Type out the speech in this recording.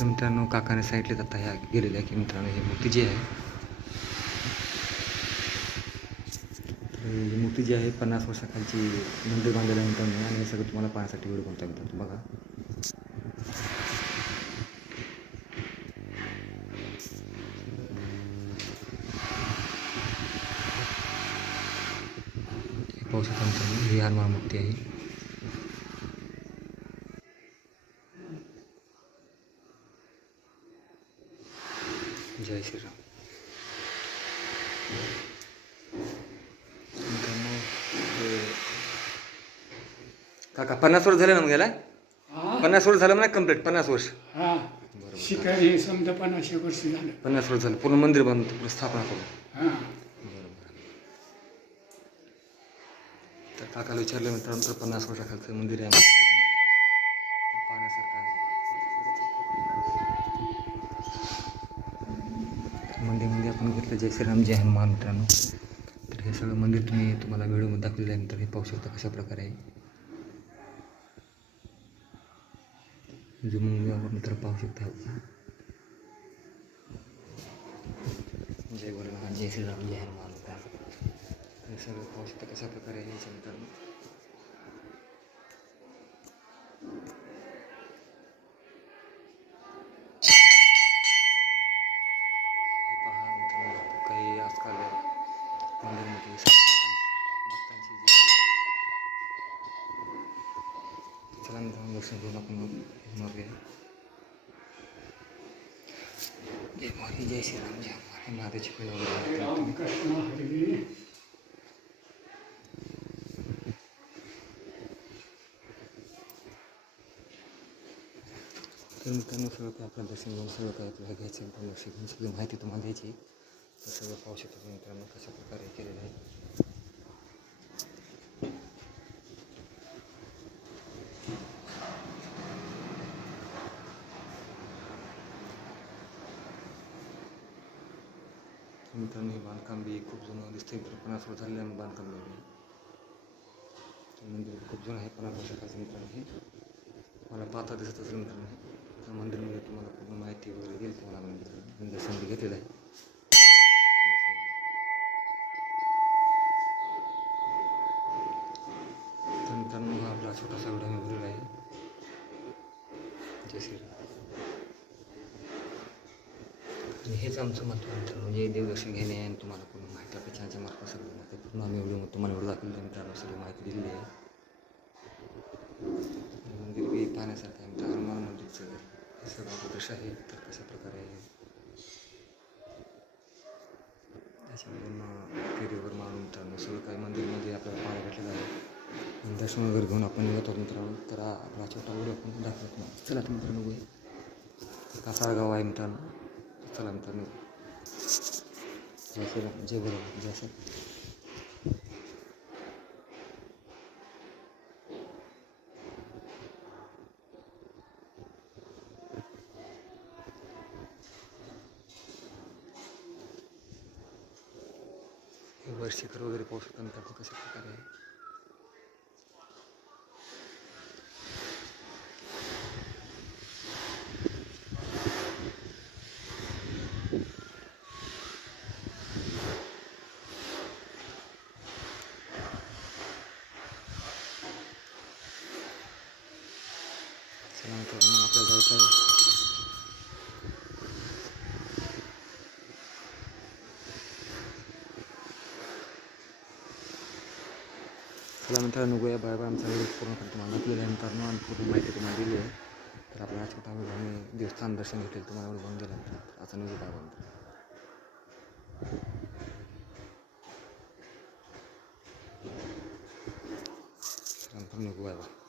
तर मित्रांनो काकाने सांगितले आता ह्या गेलेल्या की मित्रांनो ही मूर्ती जी आहे, तर ही मूर्ती जी आहे 50 वर्षाखालची मंदिर बांधलेलं मित्रांनो, आणि हे सगळं तुम्हाला पाहण्यासाठी व्हिडिओ बनवता मित्रांनो बघा. पाहू शकता मित्रांनो ही हनुमान मूर्ती आहे. जय श्रीराम. मित्रांनो काका 50 वर्ष झाले ना मग गेला? 50 वर्ष झालं म्हणा कम्प्लीट 50 वर्ष. हा शिकारी समजा 50 वर्ष झालं. 50 वर्ष झालं पूर्ण मंदिर बांधून पूर्ण स्थापना करून. हा बरोबर. तर काकाला विचारलं मित्रांनो तर 50 वर्षाखालचं मंदिर आहे तर पाहण्यासारखं आहे. मंदिरमध्ये आपण घेतलं जय श्रीराम जय हनुमान मित्रांनो. तर हे सगळं मंदिर तुम्हाला व्हिडिओमध्ये दाखवलेलं आहे. तर हे पाहू शकता कशा प्रकारे आहे. झुमून तर पाहू शकता. जय भोलेनाथ जय श्रीराम जय हनुमान. हे सगळं पाहू शकता कशा प्रकारे आहे याच्या मित्रांनो. हे पहा मित्रांनो काही आजकाल मंदिरमध्ये भक्तांची जी चला मित्रांनो दर्शन घेऊन आपण मारूया. जय मारी जय श्रीराम जय हनुमान. महादेवची पूजा वगैरे रामकृष्ण हरी. तर मित्रांनो सगळं काय आपलं दर्शन घेऊन सगळं काय आपल्याला घ्यायचं इन्फॉर्मेशन घेऊन सगळी माहिती तुम्हाला द्यायची. तर सगळं पाहू शकतो मित्रांनो कशा प्रकारे केलेलं आहे. मित्रांनो हे बांधकाम बी खूप जुनं दिसतंय. 50 वर्ष झालेलं बांधकाम आहे. मंदिर खूप जुनं आहे 50 वर्षाखालचं मित्रांनो. हे मला पाहता दिसत असेल मित्रांनो. त्या मंदिरमध्ये तुम्हाला पूर्ण माहिती वगैरे देईल तुम्हाला मित्रांनो. दर्शन घेतलेलं आहे. तर मित्रांनो हा आपला छोटासा व्हिडिओ मी बनवलेला आहे. जय श्रीराम. आणि हेच आमचं महत्त्व मित्रांनो म्हणजे देवदर्शन घेणे आणि तुम्हाला पूर्ण माहिती आपल्या चॅनलच्या मार्फत सगळं माहिती पूर्ण आम्ही तुम्हाला व्हिडिओ दाखवलेलं मित्रांनो सगळी माहिती दिलेली आहे. मंदिर बी पाहण्यासारखं आहे मित्रांनो. हनुमान मंदिरचं हे सगळं दृश्य आहे. तर कशा प्रकारे आहे त्याच्यामधून फेरीवर मारून मित्रांनो सगळं काही मंदिरमध्ये आपल्याला पाहायला भेटलेलं आहे. दर्शन वगैरे घेऊन आपण निघत आहोत मित्रांनो. तर आपला छोटा व्हिडिओ आपण दाखवतो. चला तर मित्रांनो बघूया. कासार गाव आहे मित्रांनो. चला मित्रांनो जय श्रीराम जय भोलेनाथ जय श्रीराम. वर शिखर वगैरे पाहू शकता मित्रांनो कशा प्रकारे आहे. चला मित्रांनो आपल्याला जायचं आहे. चला मित्रांनो गोया बाय बाय. आमचा व्हिडिओ पूर्ण तुम्हाला दाखवलेला आहे मित्रांनो आणि पूर्ण माहिती तुम्हाला दिली आहे. तर आपला छोटा व्हिडिओ आम्ही देवस्थान दर्शन घेतलेलं तुम्हाला व्हिडिओ बनवून दिला मित्रांनो. असा न्यूज बाय बाय. चला मित्रांनो बाय बाय.